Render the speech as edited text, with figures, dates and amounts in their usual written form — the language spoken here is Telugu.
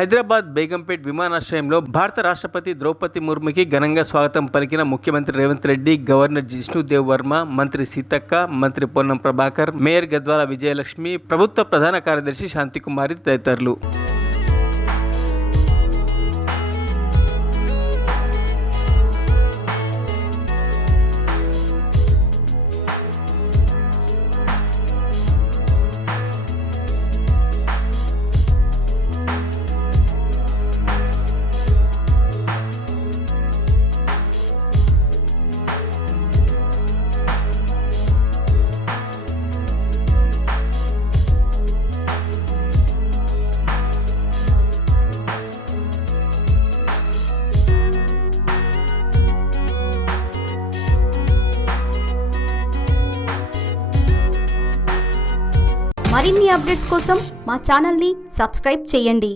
హైదరాబాద్ బేగంపేట్ విమానాశ్రయంలో భారత రాష్ట్రపతి ద్రౌపది ముర్ముకి ఘనంగా స్వాగతం పలికిన ముఖ్యమంత్రి రేవంత్ రెడ్డి, గవర్నర్ జిష్ణుదేవ్ వర్మ, మంత్రి సీతక్క, మంత్రి పొన్నం ప్రభాకర్, మేయర్ గద్వాల విజయలక్ష్మి, ప్రభుత్వ ప్రధాన కార్యదర్శి శాంతికుమారి తదితరులు. మరిన్ని అప్డేట్స్ కోసం మా ఛానల్ని సబ్స్క్రైబ్ చేయండి.